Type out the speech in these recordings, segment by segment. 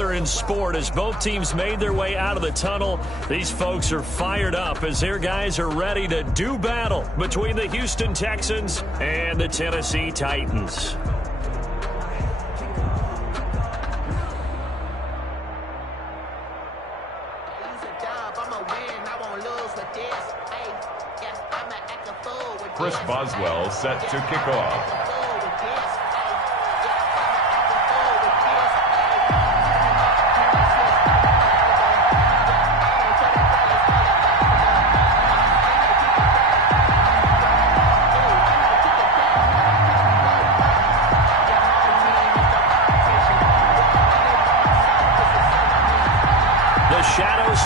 other in sport as both teams made their way out of the tunnel. These folks are fired up as their guys are ready to do battle between the Houston Texans and the Tennessee Titans. Chris Boswell set to kick off.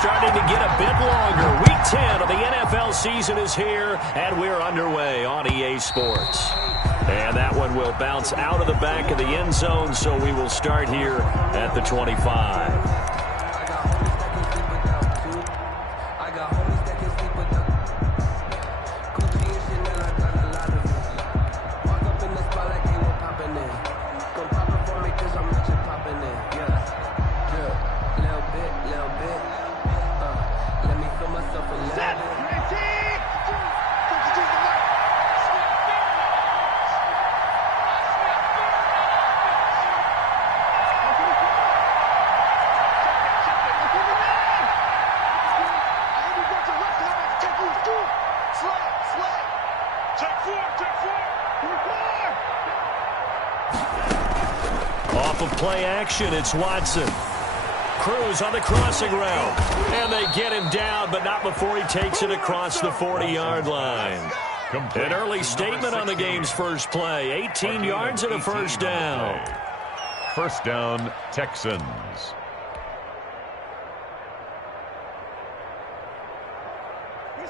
Starting to get a bit longer. Week 10 of the NFL season is here, and we're underway on EA Sports. And that one will bounce out of the back of the end zone, so we will start here at the 25. Off of play action, it's Watson. Cruz on the crossing route. And they get him down, but not before he takes it across the 40-yard line. An early statement on the game's first play. 18 yards and a first down. First down, Texans.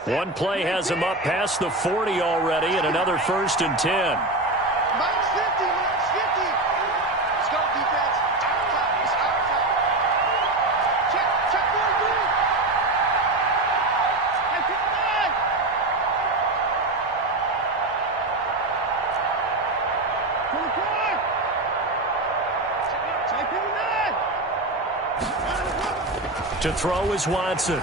One play has him up past the 40 already, and another 1st and 10. Minus 50, minus 50. Let's go, defense. Out top. It's out top. Check 43. And 59. Check 59. To throw is Watson.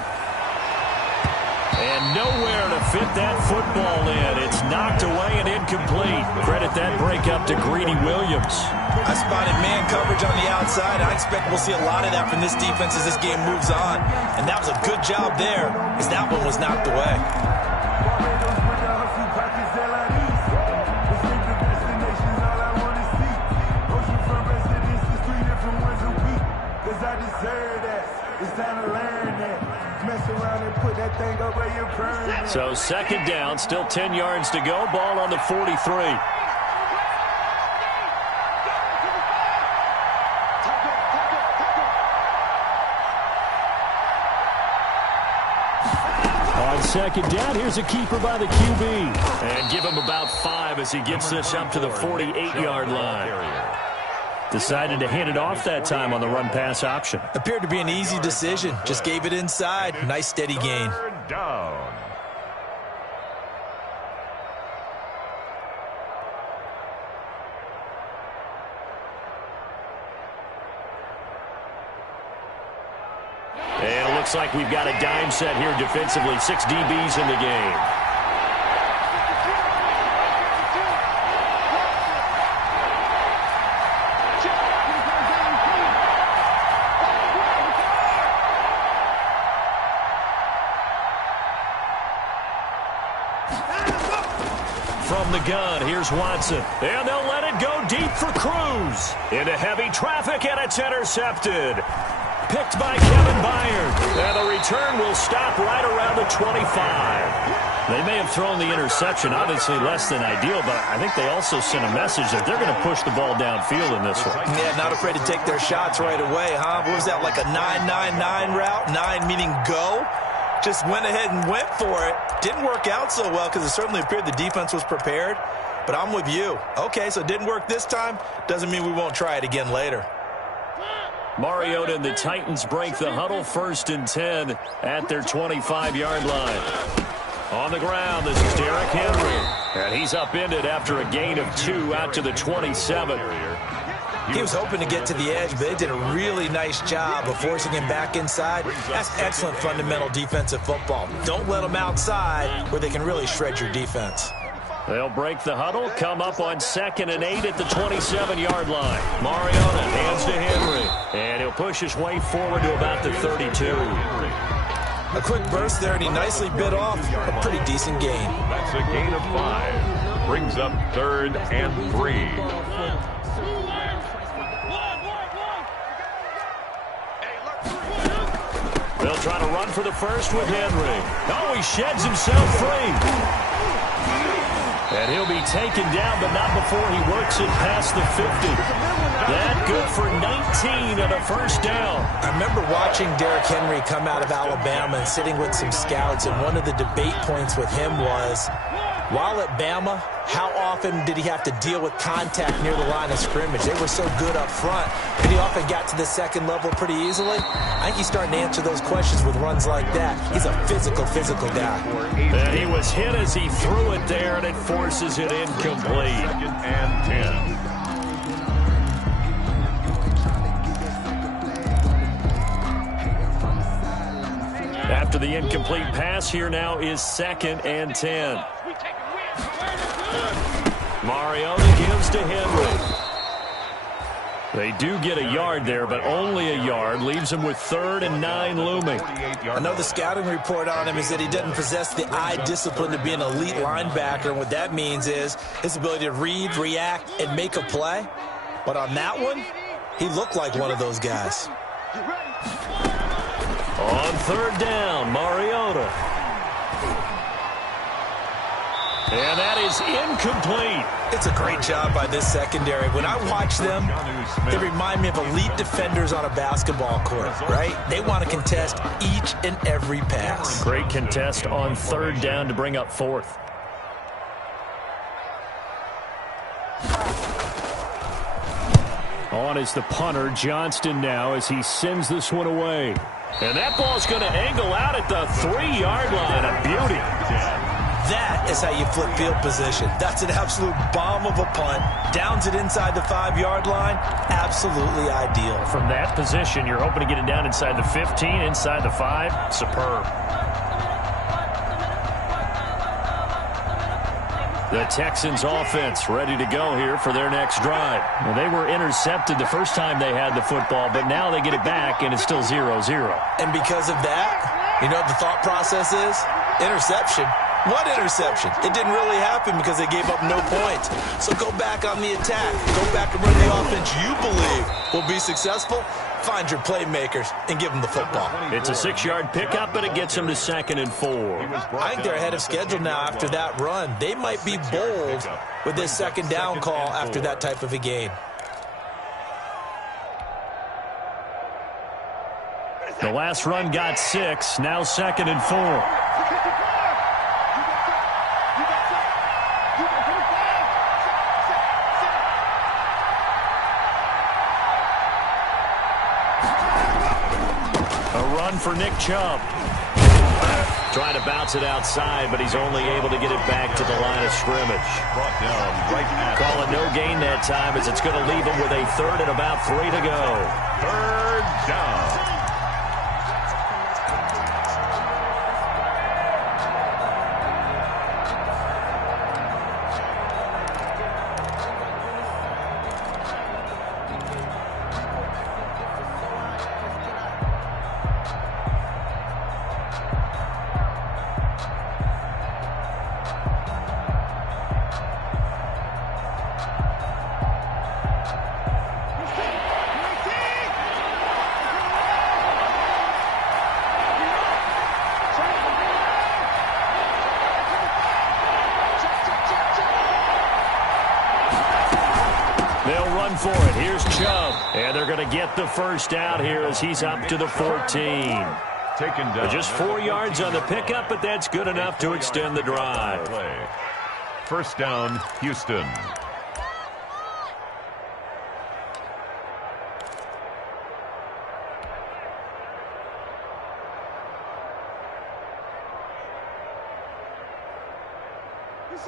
And nowhere to fit that football in. It's knocked away and incomplete. Credit that break up to Greedy Williams. I spotted man coverage on the outside. I expect we'll see a lot of that from this defense as this game moves on. And that was a good job there, as that one was knocked away. So second down, still 10 yards to go. Ball on the 43. On second down, here's a keeper by the QB. And give him about 5 as he gets this up to the 48-yard line. Decided to hand it off that time on the run-pass option. Appeared to be an easy decision. Just gave it inside. Nice steady gain. Third down. And it looks like we've got a dime set here defensively. 6 DBs in the game. From the gun, here's Watson. And they'll let it go deep for Cruz. Into heavy traffic, and it's intercepted. Picked by Kevin Byard. And the return will stop right around the 25. They may have thrown the interception, obviously less than ideal, but I think they also sent a message that they're going to push the ball downfield in this one. Yeah, not afraid to take their shots right away, huh? What was that, like a 9-9-9 route? 9 meaning go? Just went ahead and went for it. Didn't work out so well because it certainly appeared the defense was prepared. But I'm with you. Okay, so it didn't work this time. Doesn't mean we won't try it again later. Mariota and the Titans break the huddle. 1st and 10 at their 25-yard line. On the ground, this is Derrick Henry. And he's upended after a gain of 2 out to the 27. He was hoping to get to the edge, but they did a really nice job of forcing him back inside. That's excellent fundamental defensive football. Don't let them outside where they can really shred your defense. They'll break the huddle, come up on 2nd and 8 at the 27-yard line. Mariota hands to Henry, and he'll push his way forward to about the 32. A quick burst there, and he nicely bit off a pretty decent gain. That's a gain of 5. Brings up 3rd and 3. They'll try to run for the first with Henry. Oh, he sheds himself free. And he'll be taken down, but not before he works it past the 50. That good for 19 and a first down. I remember watching Derrick Henry come out of Alabama and sitting with some scouts, and one of the debate points with him was, while at Bama, how often did he have to deal with contact near the line of scrimmage? They were so good up front, but he often got to the second level pretty easily. I think he's starting to answer those questions with runs like that. He's a physical guy. And he was hit as he threw it there, and it forces it incomplete. 2nd and 10. After the incomplete pass, here now is 2nd and 10. Mariota gives to Henry. They do get a yard there, but only a yard. Leaves him with 3rd and 9 looming. Another scouting report on him is that he doesn't possess the eye discipline to be an elite linebacker. And what that means is his ability to read, react, and make a play. But on that one, he looked like one of those guys. On 3rd down, Mariota. And that is incomplete. It's a great job by this secondary. When I watch them, they remind me of elite defenders on a basketball court, right? They want to contest each and every pass. Great contest on 3rd down to bring up 4th. On is the punter, Johnston now, as he sends this one away. And that ball's going to angle out at the 3-yard line. A beauty. That is how you flip field position. That's an absolute bomb of a punt. Downs it inside the 5-yard line. Absolutely ideal. From that position, you're hoping to get it down inside the 15, inside the 5. Superb. The Texans offense ready to go here for their next drive. Well, they were intercepted the first time they had the football, but now they get it back, and it's still 0-0. And because of that, you know what the thought process is? Interception. What interception? It didn't really happen because they gave up no points. So go back on the attack. Go back and run the offense you believe will be successful. Find your playmakers and give them the football. It's a 6-yard pickup, but it gets them to 2nd and 4. I think they're ahead of schedule now after that run. They might be bold with this 2nd down call after that type of a game. The last run got 6, now 2nd and 4. For Nick Chubb. Trying to bounce it outside, but he's only able to get it back to the line of scrimmage. Brought down right at. Call it no gain that time, as it's going to leave him with a 3rd and about 3 to go. 3rd down. For it. Here's Chubb. And they're going to get the first out here as he's up to the 14. Taken down. Just 4 yards on the pickup, but that's good enough to extend the drive. First down, Houston.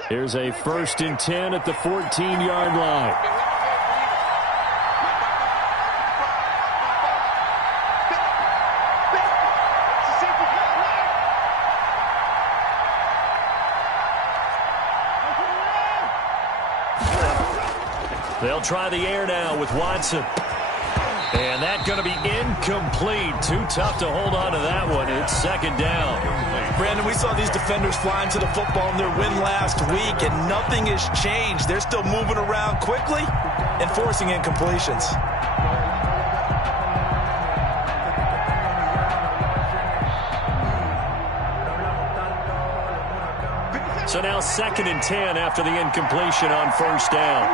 Here's a 1st and 10 at the 14-yard line. try the air now with Watson. And that's going to be incomplete. Too tough to hold on to that one. It's second down. Brandon, we saw these defenders flying to the football in their win last week, and nothing has changed. They're still moving around quickly and forcing incompletions. So now 2nd and 10 after the incompletion on first down.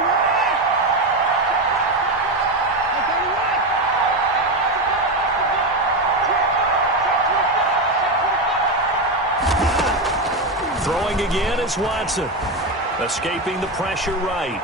Throwing again is Watson. Escaping the pressure right.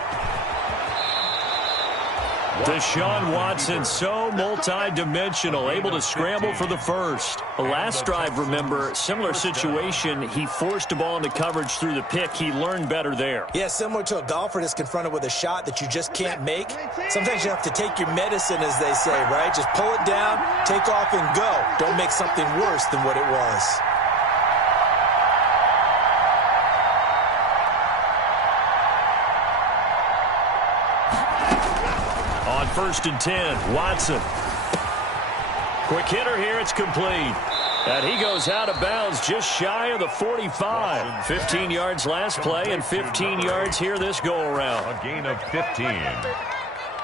Deshaun Watson, so multi-dimensional, able to scramble for the first. The last drive, remember, similar situation. He forced the ball into coverage through the pick. He learned better there. Yeah, similar to a golfer that's confronted with a shot that you just can't make. Sometimes you have to take your medicine, as they say, right? Just pull it down, take off, and go. Don't make something worse than what it was. First and 10, Watson. Quick hitter here, it's complete. And he goes out of bounds just shy of the 45. 15 yards last play and 15 yards here this go-around. A gain of 15.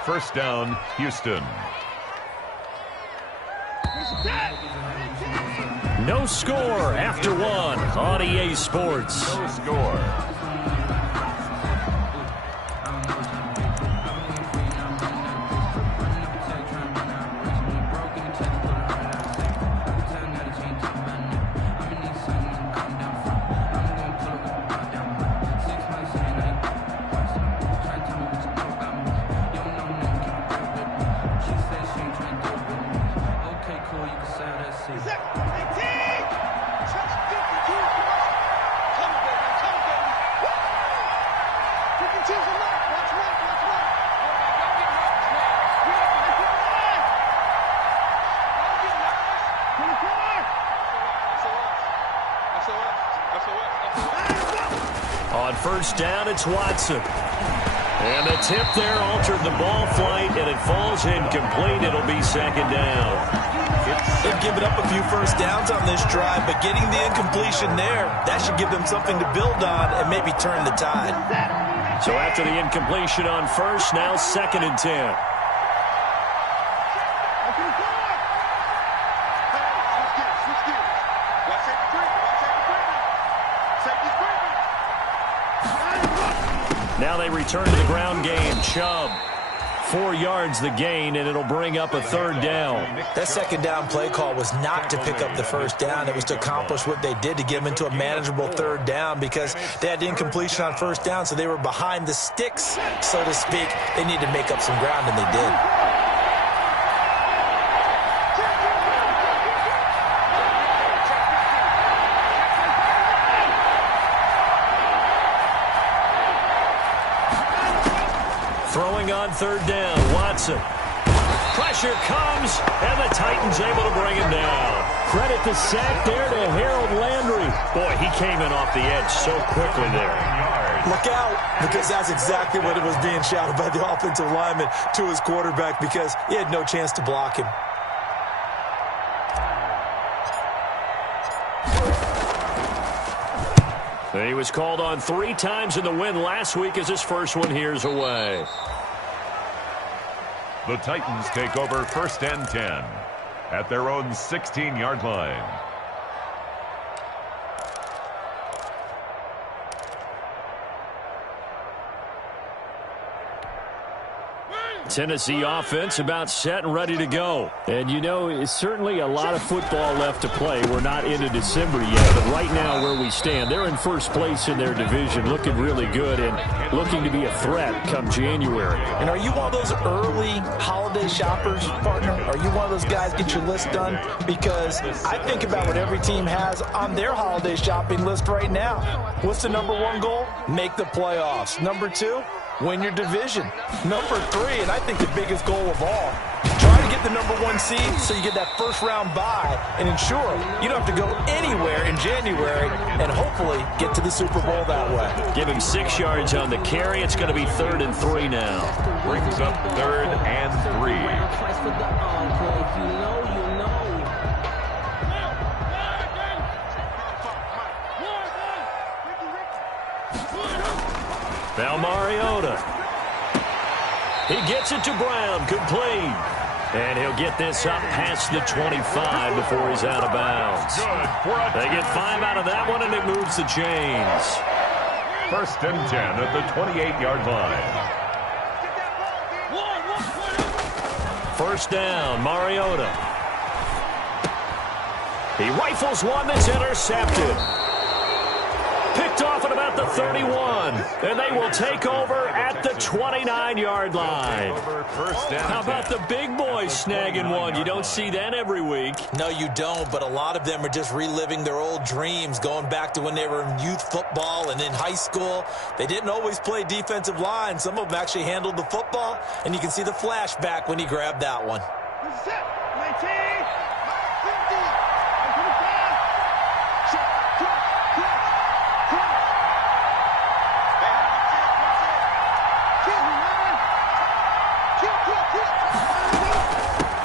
First down, Houston. No score after one on EA Sports. No score. On first down, it's Watson. And the tip there altered the ball flight, and it falls incomplete. It'll be second down. They've given up a few first downs on this drive, but getting the incompletion there, that should give them something to build on and maybe turn the tide. So after the incompletion on first, now 2nd and 10. Now they return to the ground game. Chubb, 4 yards the gain, and it'll bring up a third down. That second down play call was not to pick up the first down. It was to accomplish what they did, to get them into a manageable third down, because they had the incompletion on first down, so they were behind the sticks, so to speak. They needed to make up some ground, and they did. Throwing on third down, Watson. Pressure comes, and the Titans able to bring him down. Credit the sack there to Harold Landry. Boy, he came in off the edge so quickly there. Look out, because that's exactly what it was being shouted by the offensive lineman to his quarterback, because he had no chance to block him. He was called on 3 times in the win last week as his first one here's away. The Titans take over first and 10 at their own 16-yard line. Tennessee offense about set and ready to go. And, you know, it's certainly a lot of football left to play. We're not into December yet, but right now where we stand, they're in first place in their division, looking really good and looking to be a threat come January. And are you one of those early holiday shoppers, partner? Are you one of those guys get your list done? Because I think about what every team has on their holiday shopping list right now. What's the number 1 goal? Make the playoffs. Number 2? Win your division. Number 3, and I think the biggest goal of all, try to get the #1 seed, so you get that first-round bye and ensure you don't have to go anywhere in January and hopefully get to the Super Bowl that way. Give him 6 yards on the carry. It's going to be 3rd and 3 now. Brings up 3rd and 3. Now Mariota. He gets it to Brown, complete. And he'll get this up past the 25 before he's out of bounds. They get 5 out of that one, and it moves the chains. 1st and 10 at the 28-yard line. 1st down, Mariota. He rifles one that's intercepted. Picked off at about the 31, and they will take over at the 29-yard line. How about the big boys snagging one? You don't see that every week. No, you don't, but a lot of them are just reliving their old dreams, going back to when they were in youth football and in high school. They didn't always play defensive line. Some of them actually handled the football, and you can see the flashback when he grabbed that one.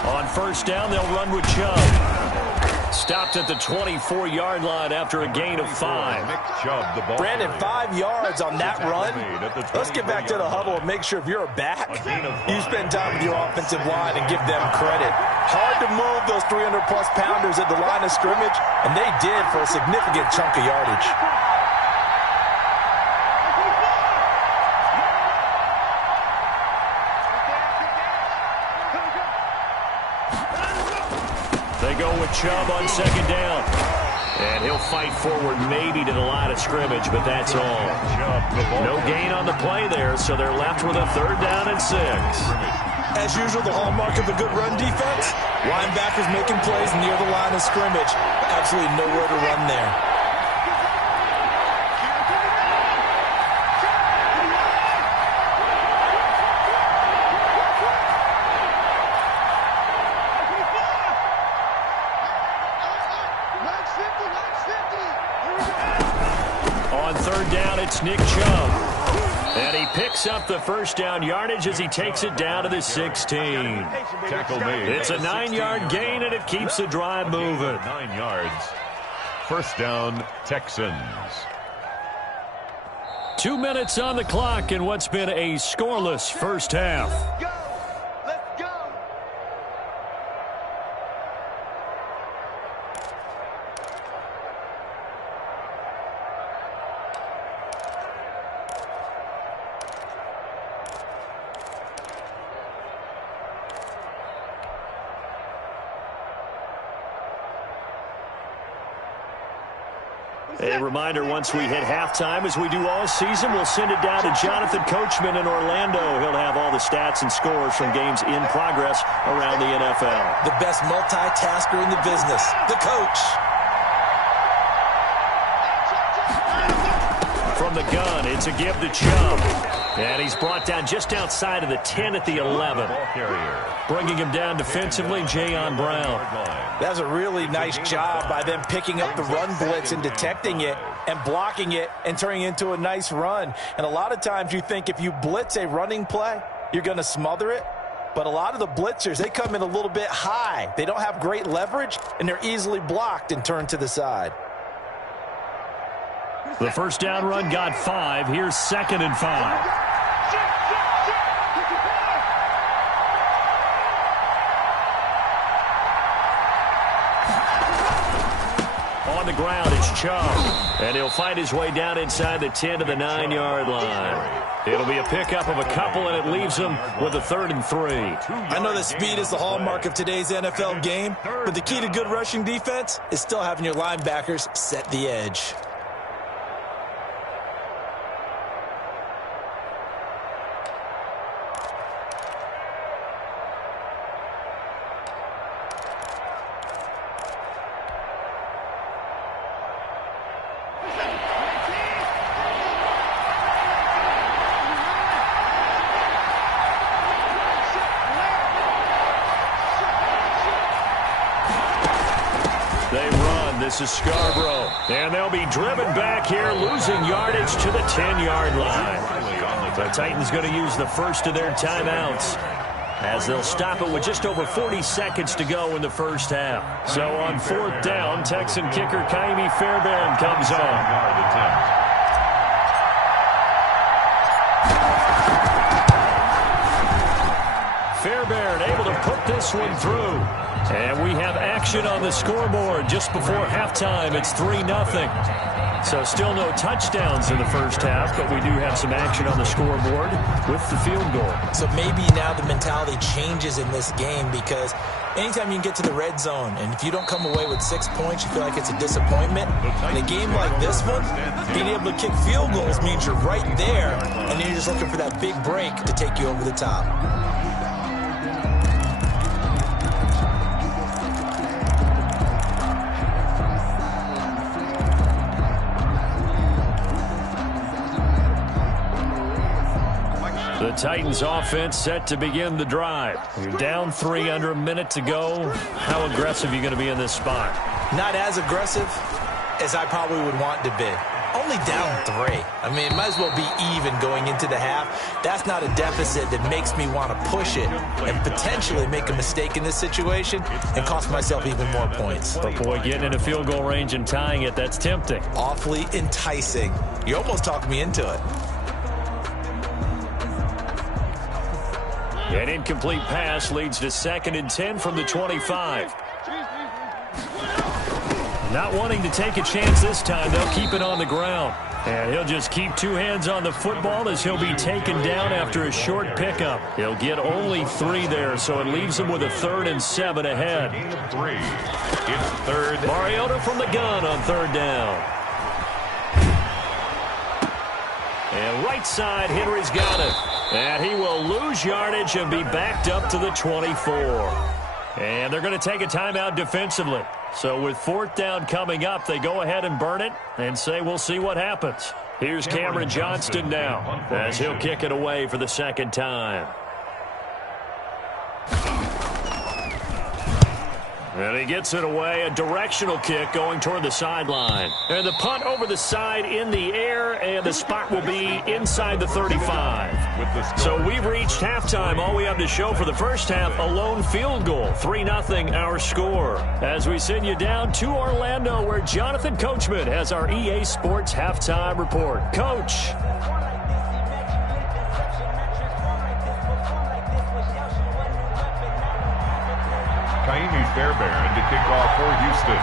On 1st down, they'll run with Chubb. Stopped at the 24-yard line after a gain of 5. Brandon, 5 yards on that run. Let's get back to the huddle and make sure if you're a back, you spend time with your offensive line and give them credit. Hard to move those 300-plus pounders at the line of scrimmage, and they did for a significant chunk of yardage. They go with Chubb on 2nd down. And he'll fight forward maybe to the line of scrimmage, but that's all. No gain on the play there, so they're left with a 3rd down and 6. As usual, the hallmark of a good run defense, linebackers making plays near the line of scrimmage. Absolutely nowhere to run there. On 3rd down, it's Nick Chubb. And he picks up the 1st down yardage as he takes it down to the 16. Tackle made. It's a 9-yard gain, and it keeps the drive moving. 9 yards. 1st down, Texans. 2 minutes on the clock in what's been a scoreless first half. A reminder, once we hit halftime, as we do all season, we'll send it down to Jonathan Coachman in Orlando. He'll have all the stats and scores from games in progress around the NFL. The best multitasker in the business, the coach. From the gun, it's a give to Chubb. And he's brought down just outside of the 10 at the 11. Bringing him down defensively, Jayon Brown. That's a really nice job by them picking up the run blitz and detecting it and blocking it and turning it into a nice run. And a lot of times you think if you blitz a running play, you're going to smother it. But a lot of the blitzers, they come in a little bit high. They don't have great leverage, and they're easily blocked and turned to the side. The 1st down run got 5. Here's 2nd and 5. On the ground, it's Chubb. And he'll fight his way down inside the 10 to the 9-yard line. It'll be a pickup of a couple, and it leaves him with a 3rd and 3. I know that speed is the hallmark of today's NFL game, but the key to good rushing defense is still having your linebackers set the edge. They run. This is Scarborough. And they'll be driven back here, losing yardage to the 10-yard line. The Titans going to use the first of their timeouts, as they'll stop it with just over 40 seconds to go in the first half. So on fourth down, Texan kicker Kaimi Fairbairn comes on. Fairbairn able to put this one through. And we have action on the scoreboard just before halftime. It's 3-0. So still no touchdowns in the first half, but we do have some action on the scoreboard with the field goal. So maybe now the mentality changes in this game, because anytime you can get to the red zone, and if you don't come away with 6 points, you feel like it's a disappointment. In a game like this one, being able to kick field goals means you're right there, and then you're just looking for that big break to take you over the top. The Titans offense set to begin the drive. You're down 3 under a minute to go. How aggressive are you going to be in this spot? Not as aggressive as I probably would want to be. Only down 3. I mean, it might as well be even going into the half. That's not a deficit that makes me want to push it and potentially make a mistake in this situation and cost myself even more points. But boy, getting in a field goal range and tying it, that's tempting. Awfully enticing. You're almost talking me into it. An incomplete pass leads to 2nd and 10 from the 25. Not wanting to take a chance this time, they'll keep it on the ground. And he'll just keep 2 hands on the football as he'll be taken down after a short pickup. He'll get only 3 there, so it leaves him with a 3rd and 7 ahead. It's 3rd. Mariota from the gun on 3rd down. And right side, Henry's got it. And he will lose yardage and be backed up to the 24. And they're going to take a timeout defensively. So with 4th down coming up, they go ahead and burn it and say we'll see what happens. Here's Cameron Johnston now as he'll kick it away for the 2nd time. And he gets it away, a directional kick going toward the sideline. And the punt over the side in the air, and the spot will be inside the 35. So we've reached halftime. All we have to show for the first half, a lone field goal. 3-0 our score. As we send you down to Orlando, where Jonathan Coachman has our EA Sports halftime report. Coach. Kaimi Fairbairn to kick off for Houston.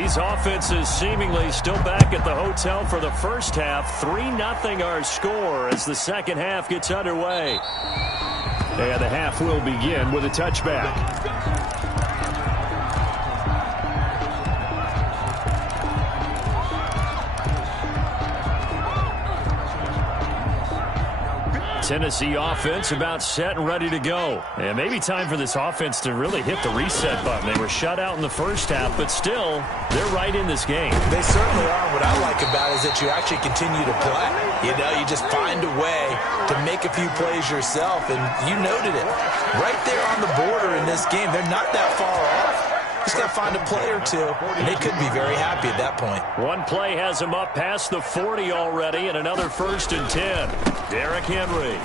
These offenses seemingly still back at the hotel for the first half. 3-0 our score as the second half gets underway. And the half will begin with a touchback. Tennessee offense about set and ready to go. And maybe time for this offense to really hit the reset button. They were shut out in the first half, but still, they're right in this game. They certainly are. What I like about it is that you actually continue to play. You know, you just find a way to make a few plays yourself, and you noted it. Right there on the border in this game, they're not that far off. Just got to find a play or two, and they could be very happy at that point. One play has them up past the 40 already, and another 1st and 10. Derrick Henry.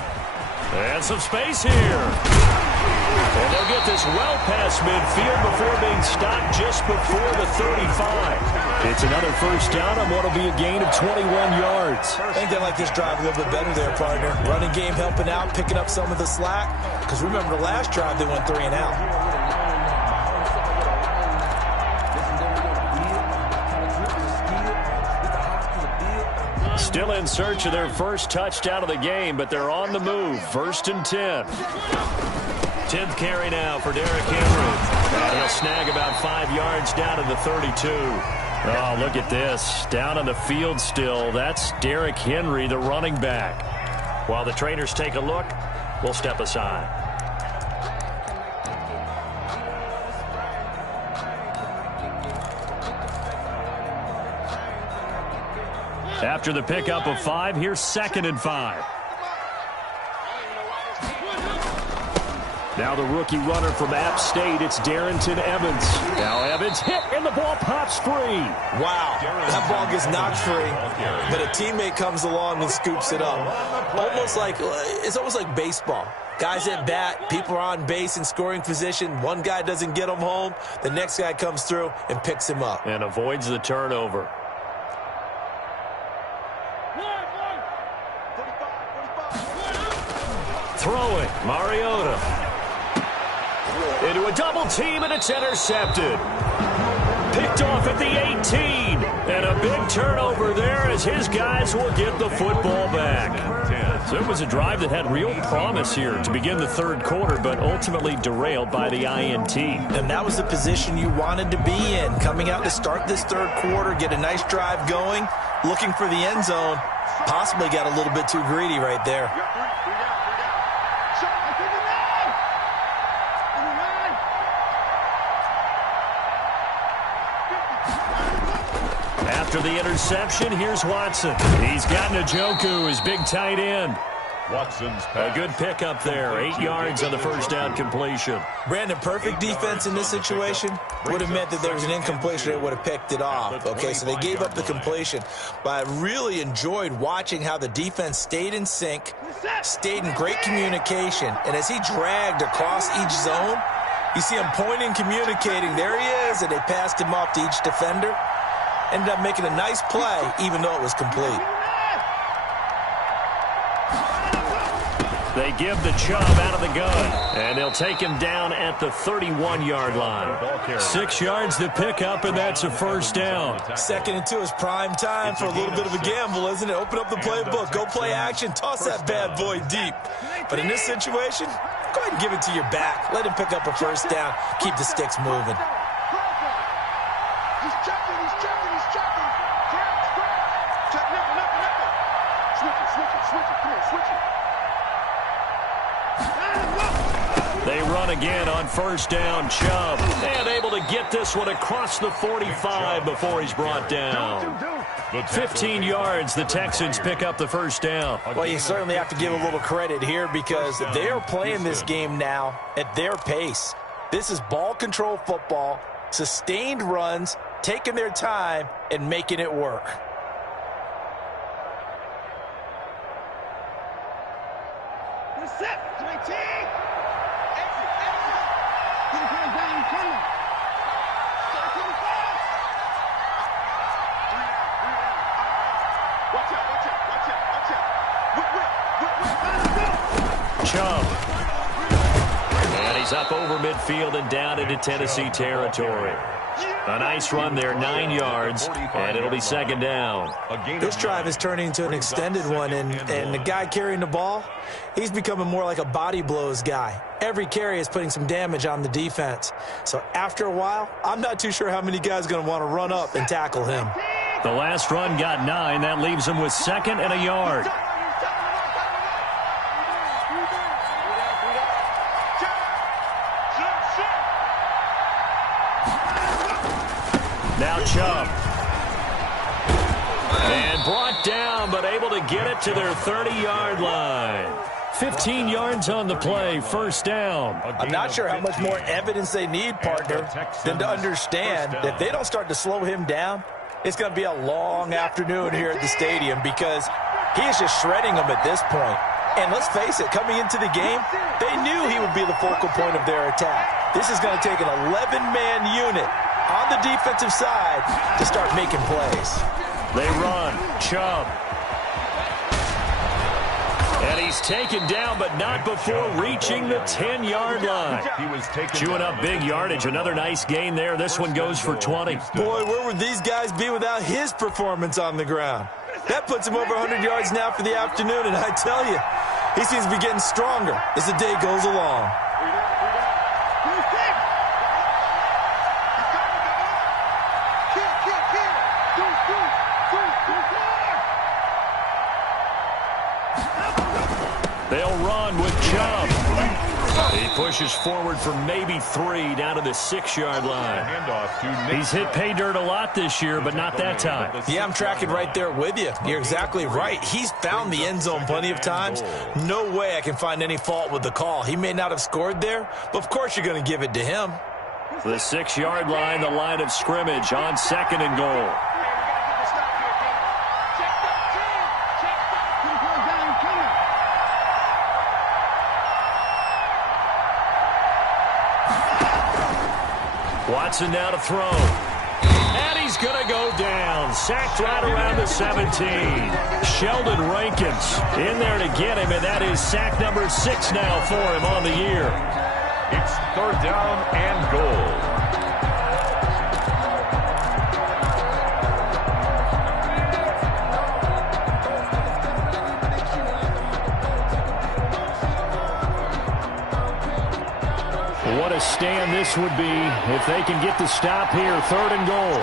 And some space here. And they'll get this well past midfield before being stopped just before the 35. It's another 1st down on what will be a gain of 21 yards. I think they like this drive a little bit better there, partner. Running game helping out, picking up some of the slack. Because remember, the last drive they went 3 and out. Still in search of their first touchdown of the game, but they're on the move. 1st and 10. 10th carry now for Derrick Henry. And he'll snag about 5 yards down to the 32. Oh, look at this. Down on the field still. That's Derrick Henry, the running back. While the trainers take a look, we'll step aside. After the pickup of 5, here's 2nd and 5. Now the rookie runner from App State, it's Darrington Evans. Now Evans hit, and the ball pops free. Wow, that ball gets knocked free, but a teammate comes along and scoops it up. It's almost like baseball. Guys at bat, people are on base in scoring position. One guy doesn't get him home. The next guy comes through and picks him up. And avoids the turnover. Throwing, Mariota. Into a double team, and it's intercepted. Picked off at the 18. And a big turnover there as his guys will get the football back. So it was a drive that had real promise here to begin the third quarter, but ultimately derailed by the INT. And that was the position you wanted to be in. Coming out to start this third quarter, get a nice drive going, looking for the end zone. Possibly got a little bit too greedy right there. After the interception, here's Watson. He's got Njoku, his big tight end. Watson's A good pickup there. 8 yards on the first down completion. Brandon, perfect defense in this situation would have meant that there was an incompletion that would have picked it off. Okay, so they gave up the completion. But I really enjoyed watching how the defense stayed in sync, stayed in great communication. And as he dragged across each zone, you see him pointing, communicating. There he is, and they passed him off to each defender. Ended up making a nice play, even though it was complete. They give the Chubb out of the gun, and they'll take him down at the 31-yard line. 6 yards to pick up, and that's a first down. Second and 2 is prime time for a little bit of a gamble, isn't it? Open up the playbook, go play action, toss that bad boy deep. But in this situation, go ahead and give it to your back. Let him pick up a first down. Keep the sticks moving. He's checking, he's checking, he's checking. Check, nipple. Switch it. Come on, switch it. They run again on first down. Chubb, and able to get this one across the 45 before he's brought down. 15 yards, the Texans pick up the first down. Well, you certainly have to give a little credit here because they are playing this game now at their pace. This is ball control football, sustained runs, taking their time and making it work. Set, 20. Exit. Put it down, coming. Start coming fast. 3 out. Watch out. Whip. Chubb. And he's up over midfield and down into Tennessee territory. A nice run there, 9 yards, and it'll be second down. This drive is turning into an extended one, and the guy carrying the ball, he's becoming more like a body blows guy. Every carry is putting some damage on the defense. So after a while, I'm not too sure how many guys are going to want to run up and tackle him. The last run got 9. That leaves him with 2nd and a yard. Now Chubb. And brought down, but able to get it to their 30-yard line. 15 yards on the play, first down. I'm not sure how much more evidence they need, partner, than to understand that if they don't start to slow him down, it's going to be a long afternoon here at the stadium because he is just shredding them at this point. And let's face it, coming into the game, they knew he would be the focal point of their attack. This is going to take an 11-man unit on the defensive side to start making plays. They run. Chubb. And he's taken down, but not before reaching the 10-yard line. He was chewing up big yardage. Another nice gain there. This one goes for 20. Boy, where would these guys be without his performance on the ground? That puts him over 100 yards now for the afternoon, and I tell you, he seems to be getting stronger as the day goes along. They'll run with Chubb. He pushes forward for maybe 3 down to the 6-yard line. He's hit pay dirt a lot this year, but not that time. Yeah, I'm tracking right there with you. You're exactly right. He's found the end zone plenty of times. No way I can find any fault with the call. He may not have scored there, but of course you're going to give it to him. The 6-yard line, the line of scrimmage on 2nd and goal. Watson now to throw. And he's going to go down. Sacked right around the 17. Sheldon Rankins in there to get him, and that is sack number 6 now for him on the year. It's 3rd down and goal. What a stand this would be if they can get the stop here. 3rd and goal.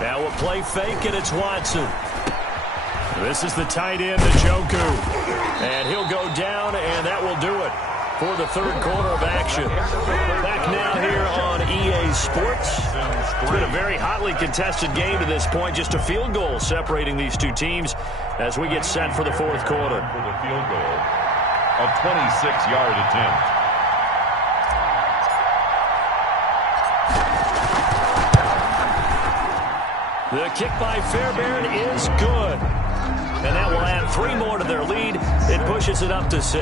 Now we'll play fake, and it's Watson. This is the tight end, Njoku. And he'll go down, and that will do it for the 3rd quarter of action. Back now here on EA Sports. It's been a very hotly contested game to this point. Just a field goal separating these two teams as we get set for the 4th quarter. For the field goal, a 26-yard attempt. The kick by Fairbairn is good. And that will add 3 more to their lead. It pushes it up to 6.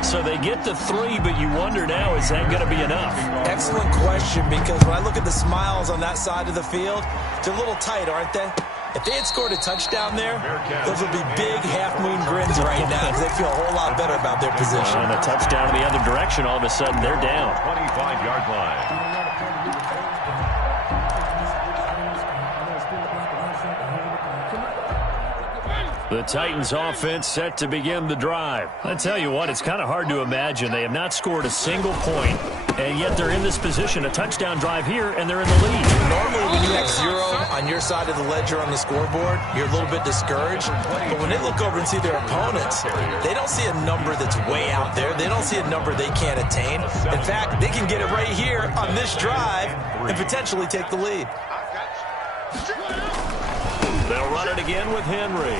So they get to 3, but you wonder now, is that going to be enough? Excellent question, because when I look at the smiles on that side of the field, they're a little tight, aren't they? If they had scored a touchdown there, those would be big half-moon grins right now because they feel a whole lot better about their position. And a touchdown in the other direction, all of a sudden they're down. 25-yard line. The Titans offense set to begin the drive. I tell you what, it's kind of hard to imagine. They have not scored a single point, and yet they're in this position. A touchdown drive here, and they're in the lead. Normally, when you have 0 on your side of the ledger on the scoreboard, you're a little bit discouraged. But when they look over and see their opponents, they don't see a number that's way out there. They don't see a number they can't attain. In fact, they can get it right here on this drive and potentially take the lead. They'll run it again with Henry.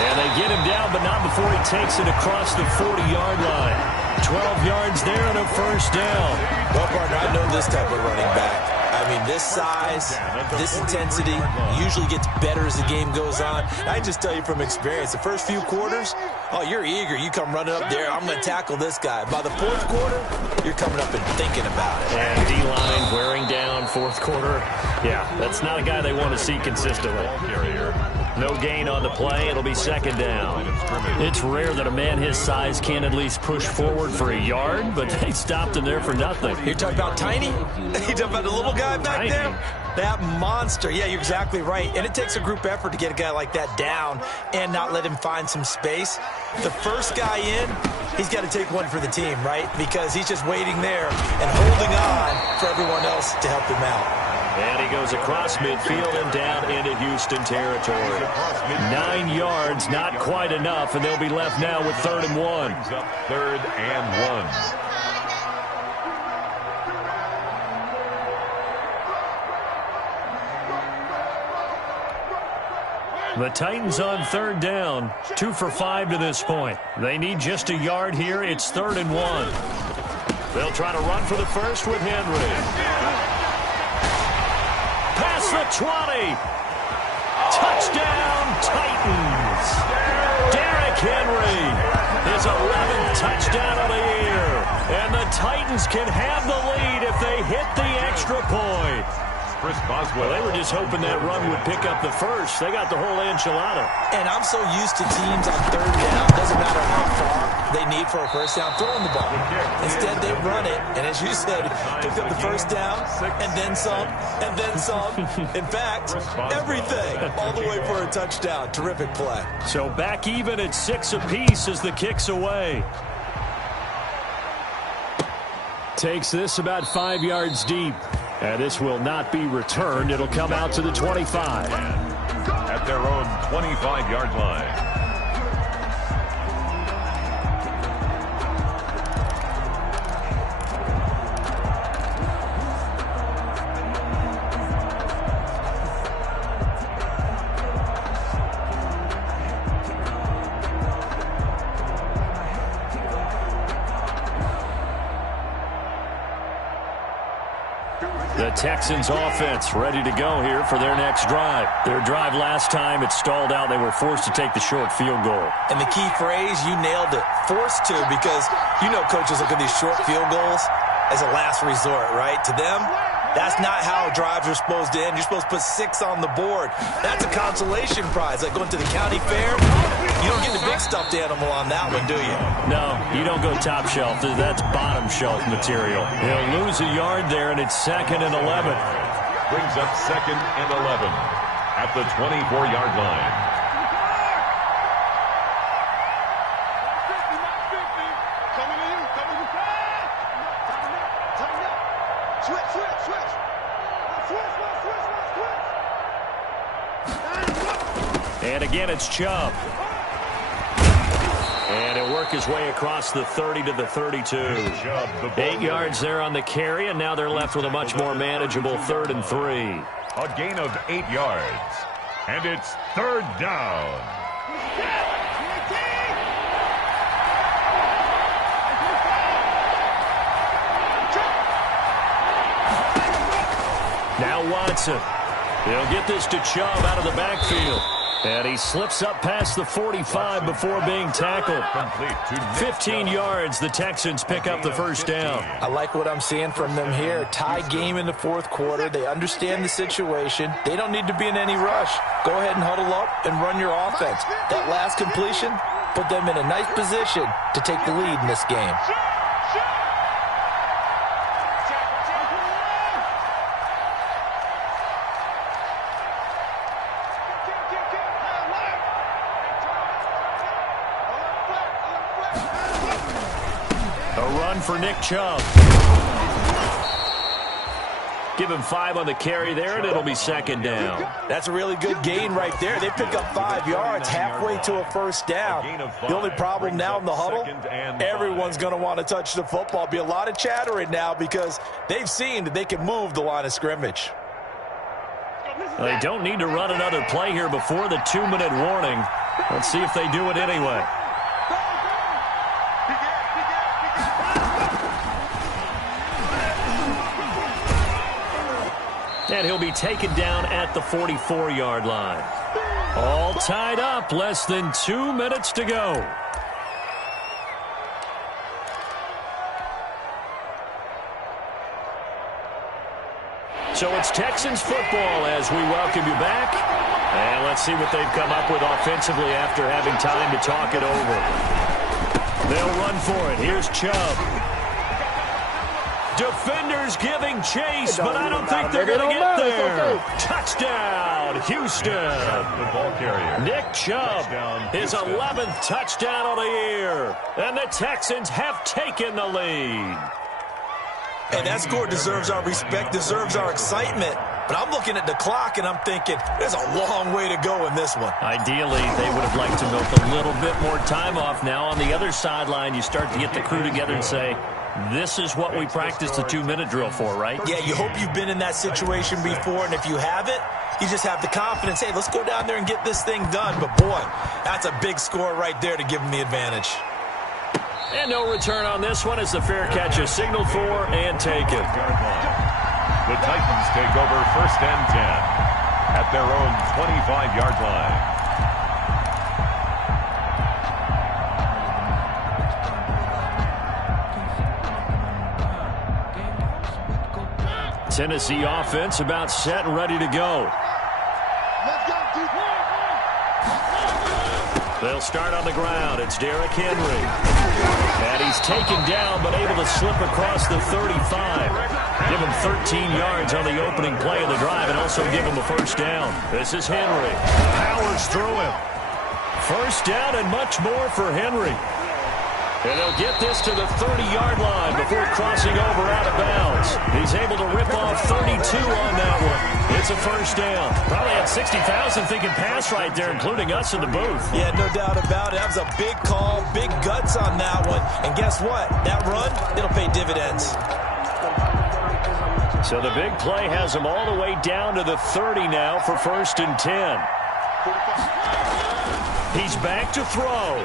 And they get him down, but not before he takes it across the 40-yard line. 12 yards there and a 1st down. Well, partner, I know this type of running back. I mean, this size, this intensity usually gets better as the game goes on. I just tell you from experience, the first few quarters, oh, you're eager. You come running up there, I'm going to tackle this guy. By the 4th quarter, you're coming up and thinking about it. And D-line wearing down 4th quarter. Yeah, that's not a guy they want to see consistently. No gain on the play. It'll be 2nd down. It's rare that a man his size can at least push forward for a yard, but they stopped him there for nothing. You're talking about Tiny? You're talking about the little guy back there? That monster. Yeah, you're exactly right. And it takes a group effort to get a guy like that down and not let him find some space. The first guy in, he's got to take one for the team, right? Because he's just waiting there and holding on for everyone else to help him out. And he goes across midfield and down into Houston territory. 9 yards, not quite enough, and they'll be left now with 3rd and 1. 3rd and 1. The Titans on 3rd down, 2 for 5 to this point. They need just a yard here. It's 3rd and 1. They'll try to run for the first with Henry. Past the 20. Touchdown, Titans. Derrick Henry, his 11th touchdown of the year. And the Titans can have the lead if they hit the extra point. Chris Boswell. Well, they were just hoping that run would pick up the first. They got the whole enchilada. And I'm so used to teams on 3rd down, doesn't matter how far they need for a 1st down, throwing the ball. Instead, they run it, and as you said, picked up the 1st down, and then some, and then some. In fact, everything, all the way for a touchdown. Terrific play. So back even at 6 apiece as the kick's away. Takes this about 5 yards deep. And this will not be returned. It'll come out to the 25. At their own 25-yard line. The Texans offense ready to go here for their next drive. Their drive last time, it stalled out. They were forced to take the short field goal. And the key phrase, you nailed it, forced to, because you know coaches look at these short field goals as a last resort, right? To them, that's not how drives are supposed to end. You're supposed to put 6 on the board. That's a consolation prize, like going to the county fair. You don't get the big stuffed animal on that one, do you? No, you don't go top shelf. That's bottom shelf material. He'll lose a yard there, and it's 2nd and 11. Brings up 2nd and 11 at the 24-yard line. Coming to you. Tighten up. Switch. And again, it's Chubb. And he'll work his way across the 30 to the 32. 8 yards there on the carry, and now they're left with a much more manageable 3rd and 3. A gain of 8 yards. And it's 3rd down. Now Watson. He'll get this to Chubb out of the backfield. And he slips up past the 45 before being tackled. 15 yards, the Texans pick up the first down. I like what I'm seeing from them here. Tie game in the 4th quarter. They understand the situation. They don't need to be in any rush. Go ahead and huddle up and run your offense. That last completion put them in a nice position to take the lead in this game. For Nick Chubb. Give him 5 on the carry there, and it'll be 2nd down. That's a really good gain right there. They pick up 5 yards halfway to a first down. The only problem now in the huddle, everyone's going to want to touch the football. Be a lot of chattering now because they've seen that they can move the line of scrimmage. They don't need to run another play here before the 2-minute warning. Let's see if they do it anyway. And he'll be taken down at the 44-yard line. All tied up, less than 2 minutes to go. So it's Texans football as we welcome you back. And let's see what they've come up with offensively after having time to talk it over. They'll run for it. Here's Chubb. Defenders giving chase, but I don't think they're going to get there. Touchdown, Houston. The ball carrier. Nick Chubb, his 11th touchdown of the year. And the Texans have taken the lead. And that score deserves our respect, deserves our excitement. But I'm looking at the clock, and I'm thinking, there's a long way to go in this one. Ideally, they would have liked to milk a little bit more time off. Now, on the other sideline, you start to get the crew together and say, this is what we practiced the 2-minute drill for, right? Yeah, you hope you've been in that situation before, and if you haven't, you just have the confidence, hey, let's go down there and get this thing done. But, boy, that's a big score right there to give them the advantage. And no return on this one as the fair catch is signaled for and taken. The Titans take over 1st and 10 at their own 25-yard line. Tennessee offense about set and ready to go. They'll start on the ground. It's Derrick Henry. And he's taken down but able to slip across the 35. Give him 13 yards on the opening play of the drive and also give him a first down. This is Henry. Powers through him. First down and much more for Henry. And they'll get this to the 30-yard line before crossing over out of bounds. He's able to rip off 32 on that one. It's a first down. Probably had 60,000 thinking pass right there, including us in the booth. Yeah, no doubt about it. That was a big call, big guts on that one. And guess what? That run, it'll pay dividends. So the big play has him all the way down to the 30 now for 1st and 10. He's back to throw.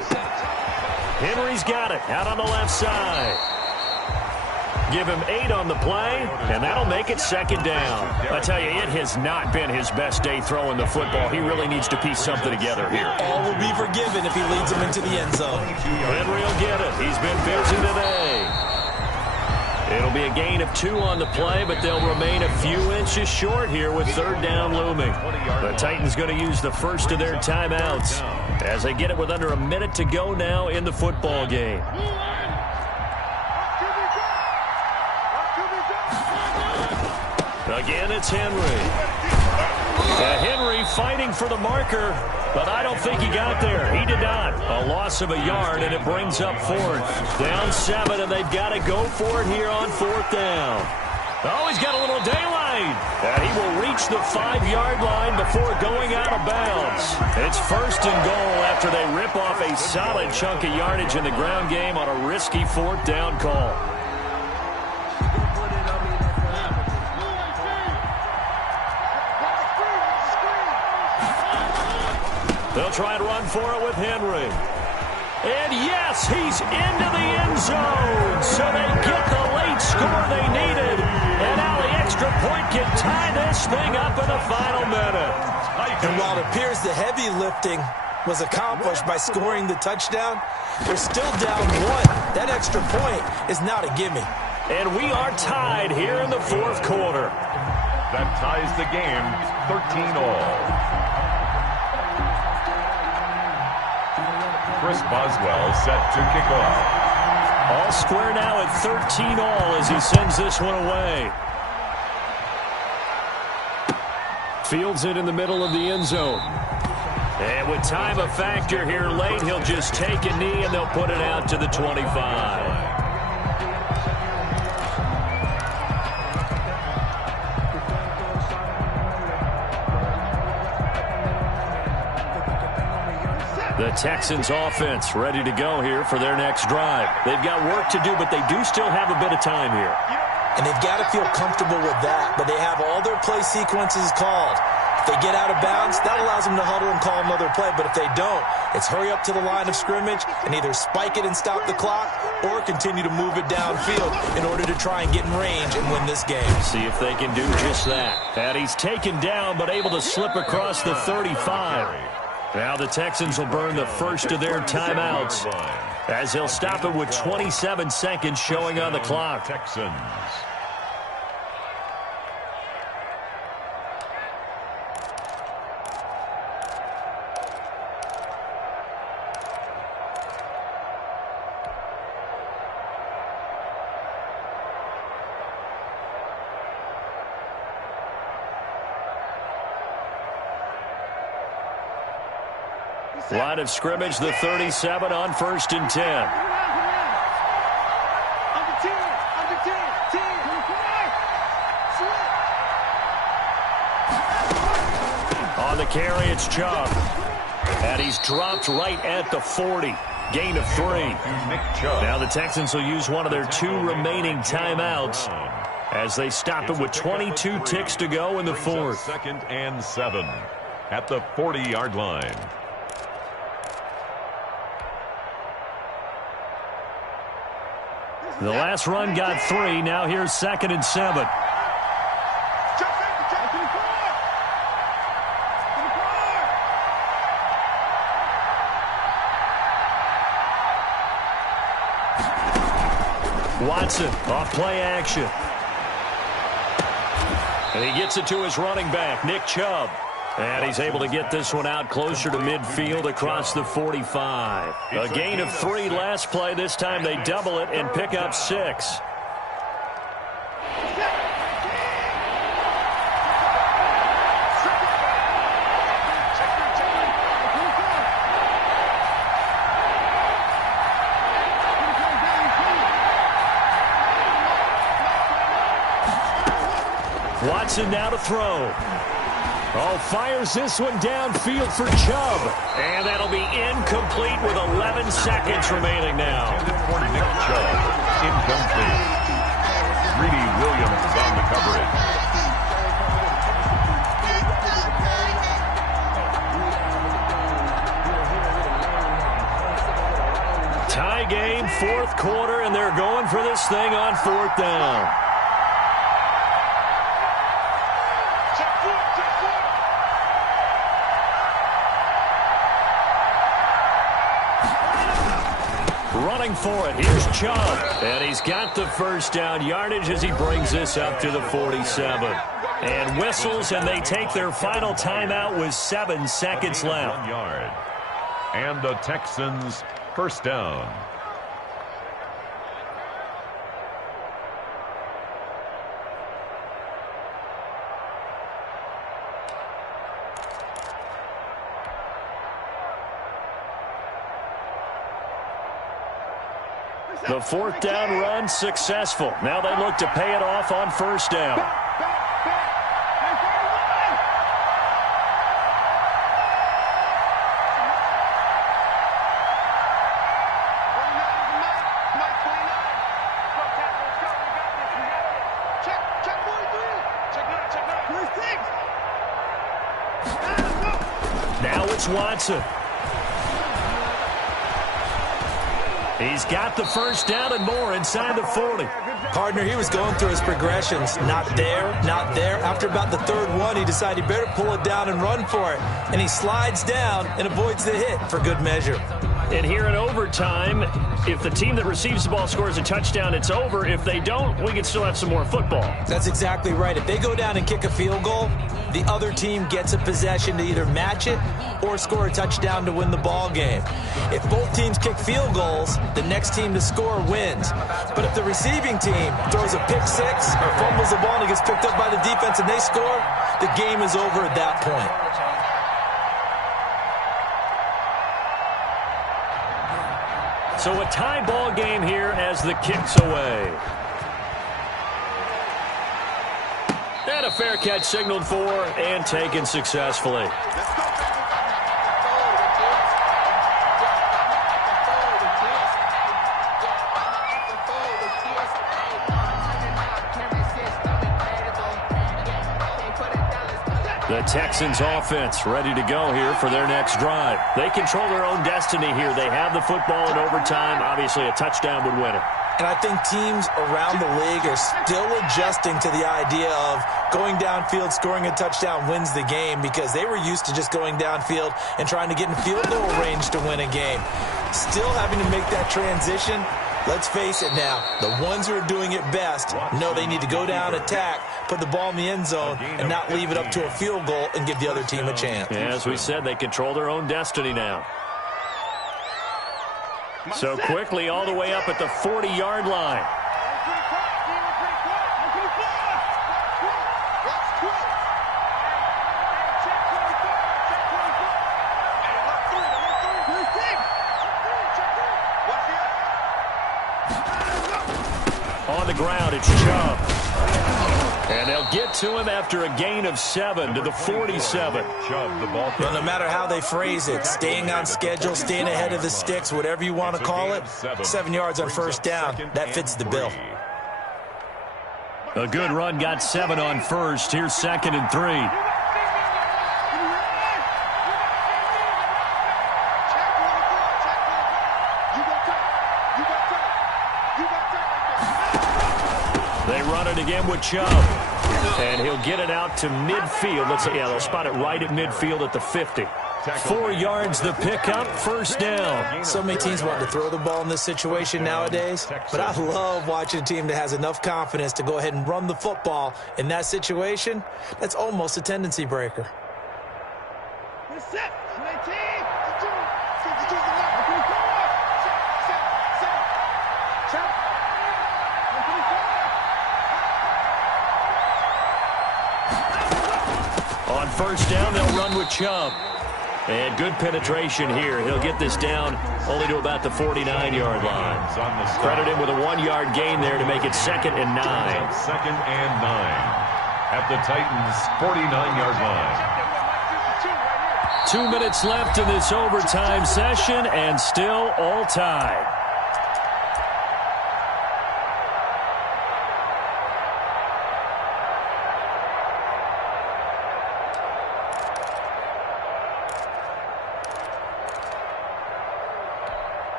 Henry's got it out on the left side. Give him 8 on the play, and that'll make it 2nd down. I tell you, it has not been his best day throwing the football. He really needs to piece something together here. All will be forgiven if he leads them into the end zone. Henry will get it. He's been busy today. It'll be a gain of 2 on the play, but they'll remain a few inches short here with 3rd down looming. The Titans going to use the first of their timeouts as they get it with under a minute to go now in the football game. Again, it's Henry. Henry fighting for the marker, but I don't think he got there. He did not. A loss of a yard, and it brings up 4th. Down 7, and they've got to go for it here on 4th down. Oh, he's got a little daylight. And he will reach the 5-yard line before going out of bounds. It's 1st and goal after they rip off a solid chunk of yardage in the ground game on a risky 4th down call. They'll try and run for it with Henry. And yes, he's into the end zone. So they get the late score they needed. And now the extra point can tie this thing up in the final minute. And while it appears the heavy lifting was accomplished by scoring the touchdown, they're still down 1. That extra point is not a gimme. And we are tied here in the 4th quarter. That ties the game 13-all. Chris Boswell set to kick off. All square now at 13-all as he sends this one away. Fields it in the middle of the end zone. And with time a factor here late, he'll just take a knee and they'll put it out to the 25. The Texans offense ready to go here for their next drive. They've got work to do, but they do still have a bit of time here. And they've got to feel comfortable with that, but they have all their play sequences called. If they get out of bounds, that allows them to huddle and call another play, but if they don't, it's hurry up to the line of scrimmage and either spike it and stop the clock or continue to move it downfield in order to try and get in range and win this game. See if they can do just that. And he's taken down but able to slip across the 35. Now the Texans will burn the first of their timeouts as they'll stop it with 27 seconds showing on the clock. Texans. Line of scrimmage, the 37 on 1st and 10. On the carry, it's Chubb. And he's dropped right at the 40. Gain of 3. Now the Texans will use one of their 2 remaining timeouts as they stop it with 22 ticks to go in the 4th. 2nd and 7 at the 40-yard line. The last run got 3. Now here's 2nd and 7. Watson off play action. And he gets it to his running back, Nick Chubb. And he's able to get this one out closer to midfield across the 45. A gain of 3 last play. This time they double it and pick up 6. Watson now to throw. Oh, fires this one downfield for Chubb. And that'll be incomplete with 11 seconds remaining now. For Nick Chubb, incomplete. Greedy Williams on the coverage. Tie game, fourth quarter, and they're going for this thing on fourth down. Running for it. Here's Chubb. And he's got the first down yardage as he brings this up to the 47. And whistles, and they take their final timeout with 7 seconds left. 1 yard. And the Texans first down. The fourth down run successful. Now they look to pay it off on first down. Now it's Watson. He's got the first down and more inside the 40. Partner, he was going through his progressions. Not there, not there. After about the third one, he decided he better pull it down and run for it. And he slides down and avoids the hit for good measure. And here in overtime, if the team that receives the ball scores a touchdown, it's over. If they don't, we can still have some more football. That's exactly right. If they go down and kick a field goal, the other team gets a possession to either match it or score a touchdown to win the ball game. If both teams kick field goals, the next team to score wins. But if the receiving team throws a pick six or fumbles the ball and it gets picked up by the defense and they score, the game is over at that point. So a tie ball game here as the kick's away. And a fair catch signaled for and taken successfully. The Texans offense ready to go here for their next drive. They control their own destiny here. They have the football in overtime. Obviously, a touchdown would win it. And I think teams around the league are still adjusting to the idea of going downfield, scoring a touchdown wins the game, because they were used to just going downfield and trying to get in field goal range to win a game. Still having to make that transition. Let's face it now, the ones who are doing it best know they need to go down, attack, put the ball in the end zone, and not leave it up to a field goal and give the other team a chance. Yeah, as we said, they control their own destiny now. So quickly all the way up at the 40-yard line. On the ground, it's Chubb. And they'll get to him after a gain of 7 to the 47. Chubb, the ball. Well, no matter how they phrase it, staying on schedule, staying ahead of the sticks, whatever you want to call it, 7 yards on first down, that fits the bill. A good run got 7 on first. Here's 2nd and 3. They run it again with Chubb. And he'll get it out to midfield. They'll spot it right at midfield at the 50. 4 yards the pickup, first down. So many teams want to throw the ball in this situation nowadays, but I love watching a team that has enough confidence to go ahead and run the football. In that situation, that's almost a tendency breaker. On first down, they'll run with Chubb. And good penetration here. He'll get this down only to about the 49-yard line. Credit him with a 1-yard gain there to make it 2nd and 9. 2nd and 9. at the Titans' 49-yard line. 2 minutes left in this overtime session, and still all tied.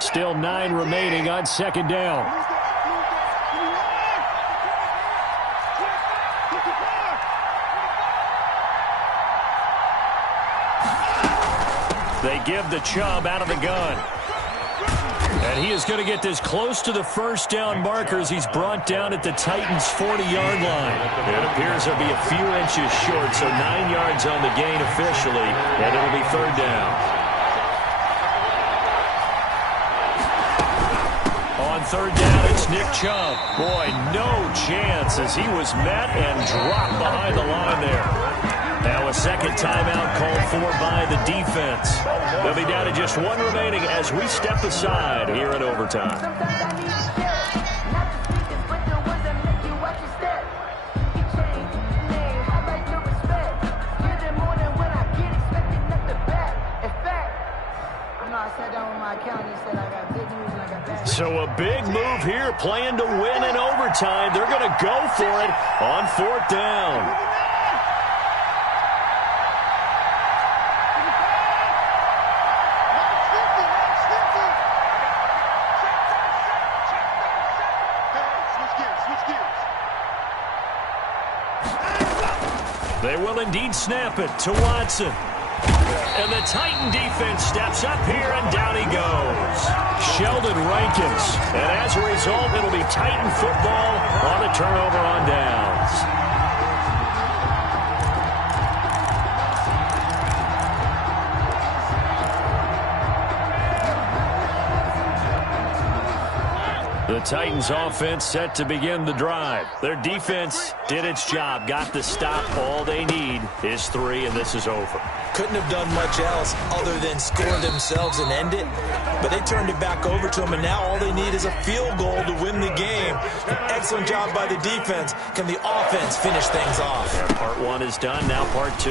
Still 9 remaining on second down. They give the Chubb out of the gun. And he is going to get this close to the first down marker as he's brought down at the Titans' 40-yard line. It appears they'll be a few inches short, so 9 yards on the gain officially, and it'll be third down. Third down, it's Nick Chubb. Boy, no chance as he was met and dropped behind the line there. Now a second timeout called for by the defense. They'll be down to just 1 remaining as we step aside here in overtime. So a big move here, playing to win in overtime. They're going to go for it on fourth down. They will indeed snap it to Watson. And the Titan defense steps up here, and down he goes. Sheldon Rankins. And as a result, it'll be Titan football on a turnover on downs. The Titans offense set to begin the drive. Their defense did its job, got the stop. All they need is 3, and this is over. Couldn't have done much else other than score themselves and end it, but they turned it back over to them, and now all they need is a field goal to win the game. An excellent job by the defense. Can the offense finish things off? Yeah, part 1 is done, now part 2.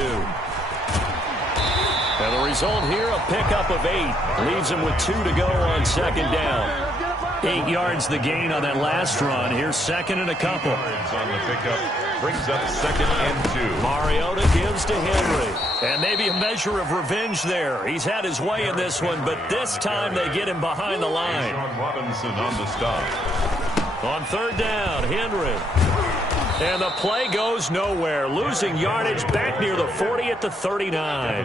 And the result here, a pickup of 8. Leaves them with 2 to go on second down. 8 yards the gain on that last run. Here's second and a couple. Yards on the pickup brings up second and 2. Mariota gives to Henry. And maybe a measure of revenge there. He's had his way in this one, but this time they get him behind the line. Robinson on the stop. On third down, Henry. And the play goes nowhere. Losing yardage back near the 40 at the 39.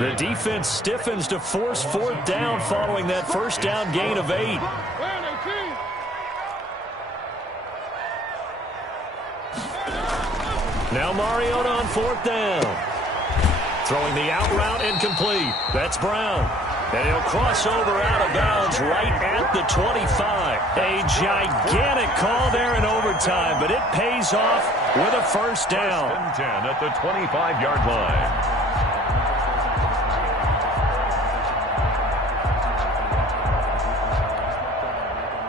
The defense stiffens to force fourth down following that first down gain of 8. Now Mariota on fourth down. Throwing the out route incomplete. That's Brown. And he'll cross over out of bounds right at the 25. A gigantic call there in overtime, but it pays off with a first down. First and 10 at the 25-yard line.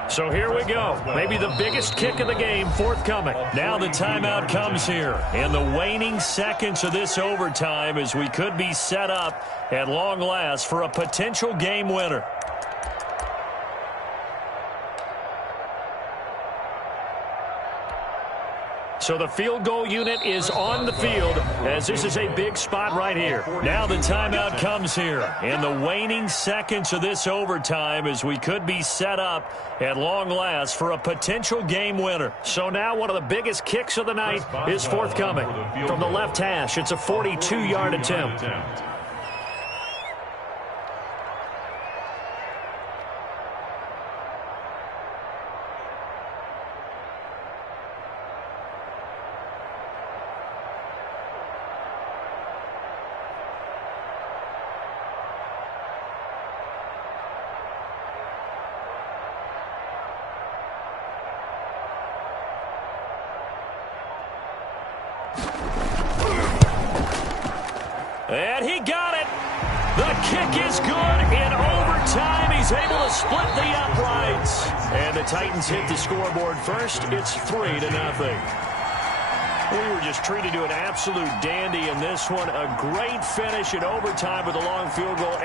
So here we go. Maybe the biggest kick of the game forthcoming. Now the timeout comes here. In the waning seconds of this overtime as we could be set up at long last for a potential game winner. So the field goal unit is on the field as this is a big spot right here. Now the timeout comes here in the waning seconds of this overtime as we could be set up at long last for a potential game winner. So now one of the biggest kicks of the night is forthcoming. From the left hash, it's a 42-yard attempt. And he got it. The kick is good in overtime. He's able to split the uprights. And the Titans hit the scoreboard first. It's 3-0. We were just treated to an absolute dandy in this one. A great finish in overtime with a long field goal.